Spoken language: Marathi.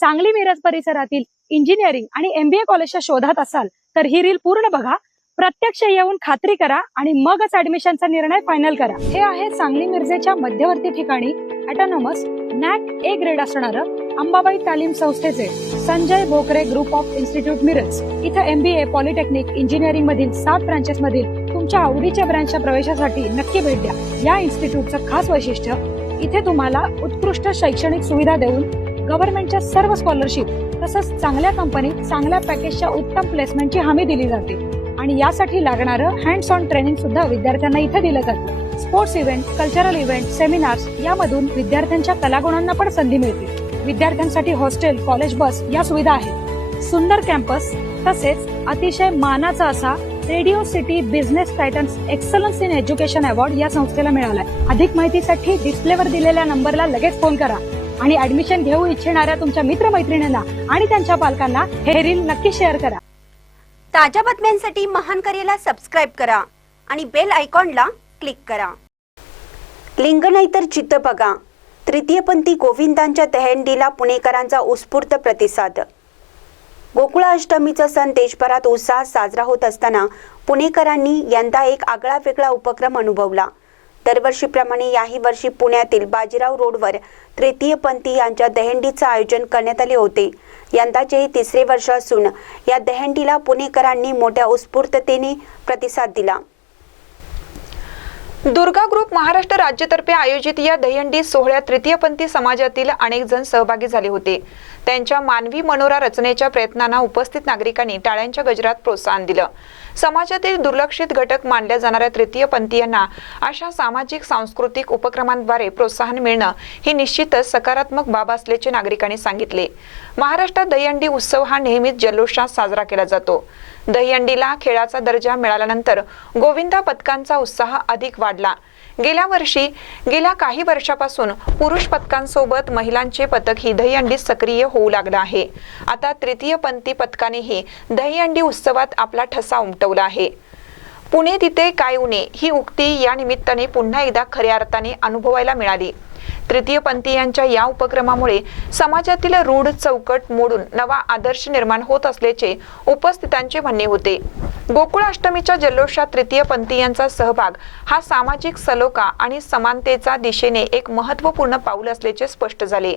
सांगली मिरज परिसरातील इंजिनिअरिंग आणि MBA कॉलेजच्या शोधात असाल तर ही रील पूर्ण बघा, प्रत्यक्ष येऊन खात्री करा आणि मगच ऍडमिशनचा निर्णय फायनल करा। हे आहे सांगली मिरजेच्या मध्यवर्ती ठिकाणी ऑटोनॉमस NAC A ग्रेड असणारं अंबाबाई तालीम संस्थेचे Sanjay Bhokare group of institute Miraj. इथे MBA, पॉलिटेक्निक, इंजिनिअरिंग मधील 7 ब्रांचेस मधील तुमच्या आवडीच्या ब्रँचच्या प्रवेशासाठी नक्की भेट द्या। या इन्स्टिट्यूटचं खास वैशिष्ट्य, इथे तुम्हाला उत्कृष्ट शैक्षणिक सुविधा देऊन गव्हर्नमेंटच्या सर्व स्कॉलरशिप तसंच चांगल्या कंपनीत चांगल्या पॅकेजच्या उत्तम प्लेसमेंटची हमी दिली जाते आणि यासाठी लागणारं हँड्स ऑन ट्रेनिंग सुद्धा विद्यार्थ्यांना इथे दिलं जातं। Sports event, cultural event, seminars यामधून विद्यार्थ्यांच्या कलागुणांना पण संधी मिळते। विद्यार्थ्यांसाठी हॉस्टेल, कॉलेज बस या सुविधा आहेत। सुंदर कॅम्पस तसेच अतिशय मानाचा असा radio city business Titans excellence in education award या संस्थेला मिळालाय। अधिक माहितीसाठी डिस्प्लेवर दिलेल्या नंबरला लगेच फोन करा आणि ऍडमिशन घेऊ इच्छिणाऱ्या तुमच्या मित्रमैत्रिणींना आणि त्यांच्या पालकांना हे रील नक्की शेअर करा। ताज्या बातम्यांसाठी महान करेला सबस्क्राइब करा आणि बेल आयकॉनला क्लिक करा। लिंग नाही तर चित्त बघा, तृतीयपंथी गोविंदांच्या दहीहंडीला पुणेकरांचा उत्स्फूर्त प्रतिसाद। गोकुळाष्टमीचा सण देशभरात उत्साहात साजरा होत असताना पुणेकरांनी यंदा एक आगळा वेगळा उपक्रम अनुभवला। दरवर्षीप्रमाणे याही वर्षी पुण्यातील बाजीराव रोडवर तृतीयपंथी यांच्या दहीहंडीचे आयोजन करण्यात आले होते। यंदाचे हे 3रे वर्ष असून या दहीहंडीला पुणेकरांनी मोठ्या उत्स्फूर्ततेने प्रतिसाद दिला। दुर्गा ग्रुप महाराष्ट्र राज्यतर्फे आयोजित या दहीहंडी सोहळ्यात तृतीयपंथी समाजातील अनेक जण सहभागी झाले होते। त्यांच्या मानवी मनोरा रचनेच्या प्रयत्नांना उपस्थित नागरिकांनी टाळ्यांच्या गजरात प्रोत्साहन दिलं। समाजातील दुर्लक्षित घटक मानल्या जाणाऱ्या तृतीयपंथीयांना अशा सामाजिक सांस्कृतिक उपक्रमांद्वारे प्रोत्साहन मिळणं ही निश्चितच सकारात्मक बाब असल्याचे नागरिकांनी सांगितले। महाराष्ट्रात दहीहंडी उत्सव हा नेहमीच जल्लोषात साजरा केला जातो। दहीहंडीला खेळाचा दर्जा मिळाल्यानंतर गोविंदा पथकांचा उत्साह अधिक वाढला। गेल्या काही वर्षापासून पुरुष पथकांसोबत महिलांचे पथक ही दहीहंडीत सक्रिय होऊ लागलं आहे। आता तृतीयपंथी पथकानेही दहीहंडी उत्सवात आपला ठसा उमटवला आहे। पुणे तिथे काय उणे ही उक्ती या निमित्ताने पुन्हा एकदा खऱ्या अर्थाने अनुभवायला मिळाली। तृतीयपंथीयांच्या या उपक्रमामुळे समाजातील रूढ चौकट मोडून नवा आदर्श निर्माण होत असल्याचे उपस्थितांचे म्हणणे होते। गोकुळाष्टमीच्या जल्लोषात तृतीयपंथीयांचा सहभाग हा सामाजिक सलोखा आणि समानतेचा दिशेने एक महत्त्वपूर्ण पाऊल असल्याचे स्पष्ट झाले।